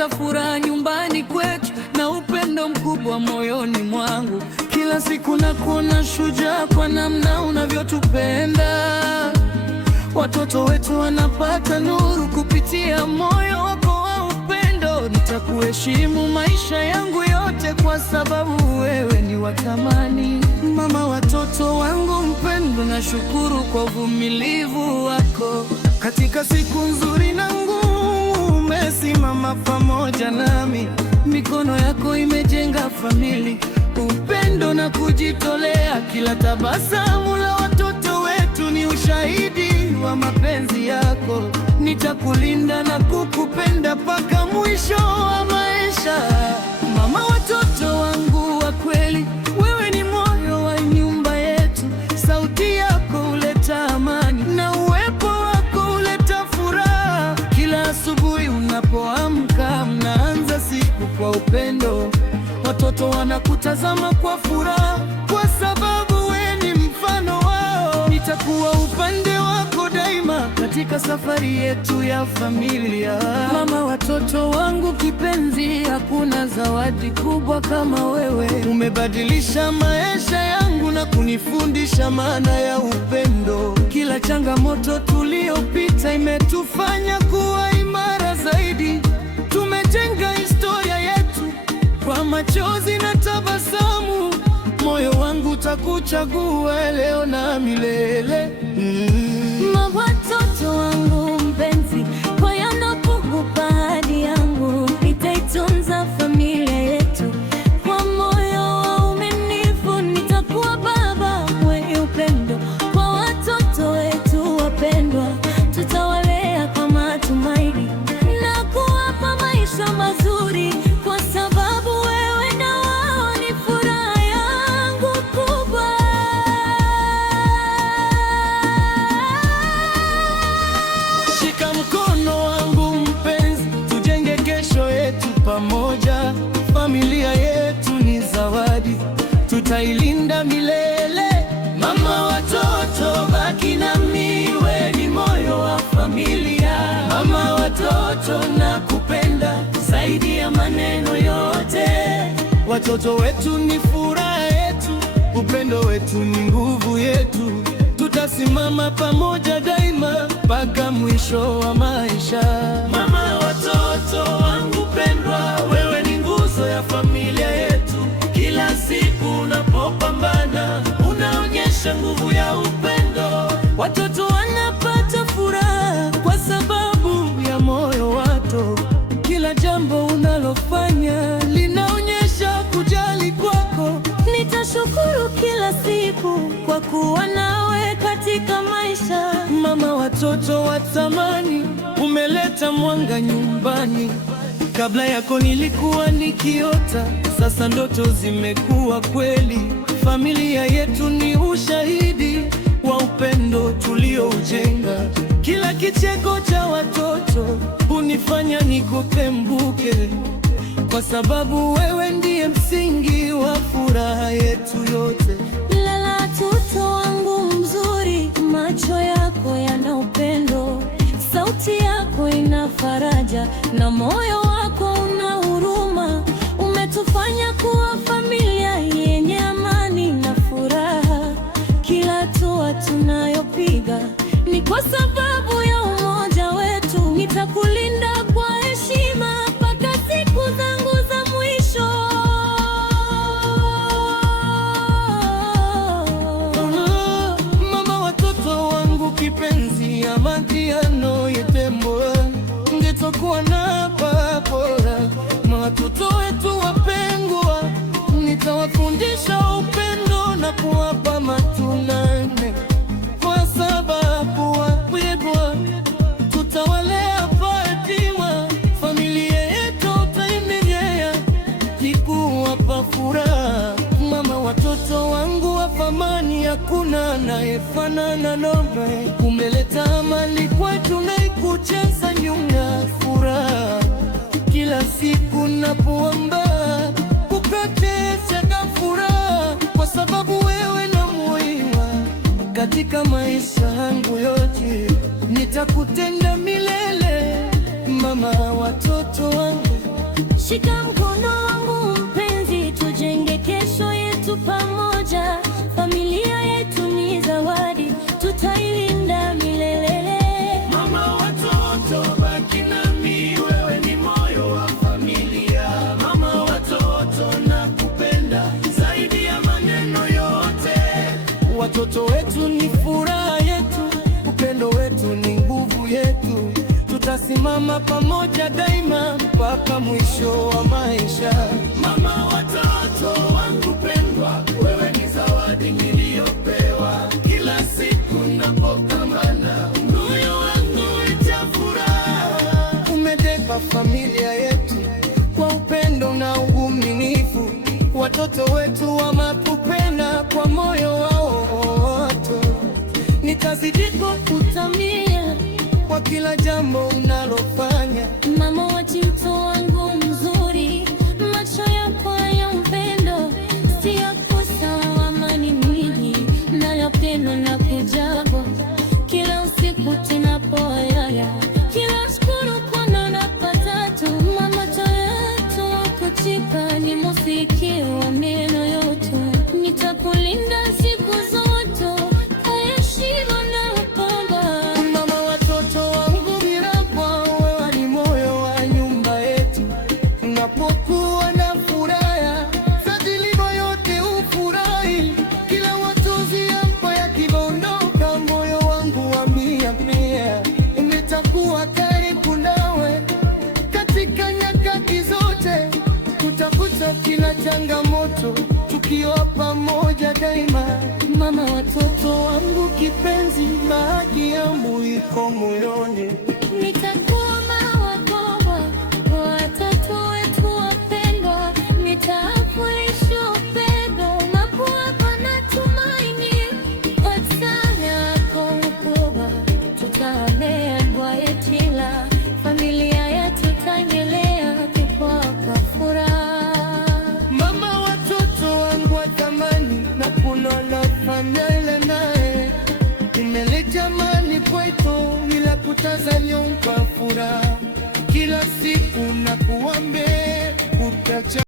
nimeleta furaha nyumbani kwetu na upendo mkubwa moyoni mwangu. Kila siku nakuona shujaa kwa namna unavyotupenda. Watoto wetu wanapata nuru kupitia moyo wako wa upendo. Nitakuheshimu maisha yangu yote kwa sababu wewe ni wa thamani. Mama watoto wangu mpendwa, nashukuru kwa uvumilivu wako. Katika siku nzuri na ngumu, umesimama pamoja nami. Mikono yako imejenga familia, upendo na kujitolea. Kila tabasamu la watoto wetu ni ushahidi wa mapenzi yako. Nitakulinda na kukupenda mpaka mwisho wa maisha. Mama watoto wangu wa kweli, wewe ni moyo wa nyumba yetu. Sauti yako huleta amani na uwepo wako huleta furaha. Kila asubuhi unapoamka, mnaanza siku kwa upendo. Watoto wanakutazama kwa furaha kwa sababu wewe ni mfano wao. Nitakuwa upande wako daima katika safari yetu ya familia. Mama watoto wangu kipenzi, hakuna zawadi kubwa kama wewe. Umebadilisha maisha yangu na kunifundisha maana ya upendo. Kila changamoto tuliyopita imetufanya kuwa imara zaidi. Tumejenga historia yetu kwa machozi na tabasamu. Moyo wangu utakuchagua leo na milele. Mama watoto wangu mpenzi, kwa yanapokupa ahadi yangu, nitaitunza familia yetu kwa moyo wa uaminifu. Nitakuwa baba mwenye upendo kwa watoto wetu wapendwa. Tutawalea kwa matumaini na kuwapa maisha mazuri, kwa sababu wewe na wao ni furaha yangu kubwa. Shika mkono wangu mpenzi, tujenge kesho yetu pamoja. Familia yetu ni zawadi, tutailinda milele. Mama watoto, baki nami, wewe ni moyo wa familia. Mama watoto, nakupenda zaidi ya maneno yote. Watoto wetu ni furaha yetu, upendo wetu ni nguvu yetu. Tutasimama pamoja daima mpaka mwisho wa maisha. Mama watoto wangu pendwa, wewe ni nguzo ya familia yetu. Kila siku unapopambana, unaonyesha nguvu ya upendo. Watoto wanapata furaha kwa sababu ya moyo wako. Kila jambo unalofanya linaonyesha kujali kwako. Nitashukuru kila siku kwa kuwa nawe katika maisha. Mama watoto wa thamani, umeleta mwanga nyumbani. Kabla yako nilikuwa nikiota, sasa ndoto zimekuwa kweli. Familia yetu ni ushahidi wa upendo tulioujenga. Kila kicheko cha watoto hunifanya nikukumbuke, kwa sababu wewe ndiye msingi wa furaha yetu yote. Lala mtoto wangu mzuri, macho yako yana upendo, sauti yako ina faraja na moyo wako una huruma. Umetufanya kuwa familia yenye amani na furaha. Kila hatua tunayopiga ni kwa sababu ya umoja wetu. Nitakulinda kwa heshima mpaka siku zangu za mwisho. Mama watoto wangu kipenzi, amadiano yetembo ngetokuwa na bora. Watoto wetu wapendwa, nitawafundisha upendo na kuwapa matunane, kwa sababu wapendwa, tutawalea fatima. Familia yetu utaimilea kikuwapa furaha. Mama watoto wangu wa thamani, hakuna anayefanana nawe. Umeleta amani kwetu na kucheza nyunga furaha. Kila siku napoomba kupetesha furaha, kwa sababu wewe na muhimu katika maisha yangu yote. Nitakutenda milele mama watoto wangu. Shika mkono wangu mpenzi, tujenge kesho yetu pamoja. Familia yetu ni zawadi, tutailinda milele. Mama watoto, baki nami, wewe ni moyo wa familia. Mama watoto, nakupenda zaidi ya maneno yote. Watoto wetu ni furaha yetu, upendo wetu ni nguvu yetu. Tutasimama pamoja daima mpaka mwisho wa maisha. Mama watoto wangu pendwa, wewe ni zawadi niliyopewa. Kila siku napopambana, moyo wangu umejaa furaha. Umebeba familia yetu kwa upendo na uaminifu. Watoto wetu wametupenda kwa moyo wao wote. Nitazidi kukuthamini kwa kila jambo unalofanya. Mama watoto wangu mzuri, macho yako ya upendo si ya kosa, amani mingi na ya pendo na kujabo kila usiku tunapoyaya. Kila shukuru kwa napata tu, mama yetu kuchika ni musiki wa meno yote. Nitakulinda siku zote, heshima na upendo. Mama watoto wangu miraba, wewe ni moyo wa nyumba yetu. Unapokuwa na furaha, sadilima yote ufurahi. Kila watozi hapa yakiondoka, moyo wangu wa mia. Nitakuwa karibu nawe katika nyakati zote. Tutafuta kila changamoto, tukiwa pamoja daima. Mama watoto wangu kipenzi, bahati yangu iko moyoni. Nitakuwa mama wako, watoto wetu wapendwa. Nitakulisha upendo na kuwapa na tumaini. Watani yako mkubwa, tutalea dua yetila. Familia yetu taendelea kupata furaha. Mama watoto wangu wa thamani, na kunola familia naye imeleta mali kwetu, ila kutazania umpa furaha. Kila siku na kuambia utacha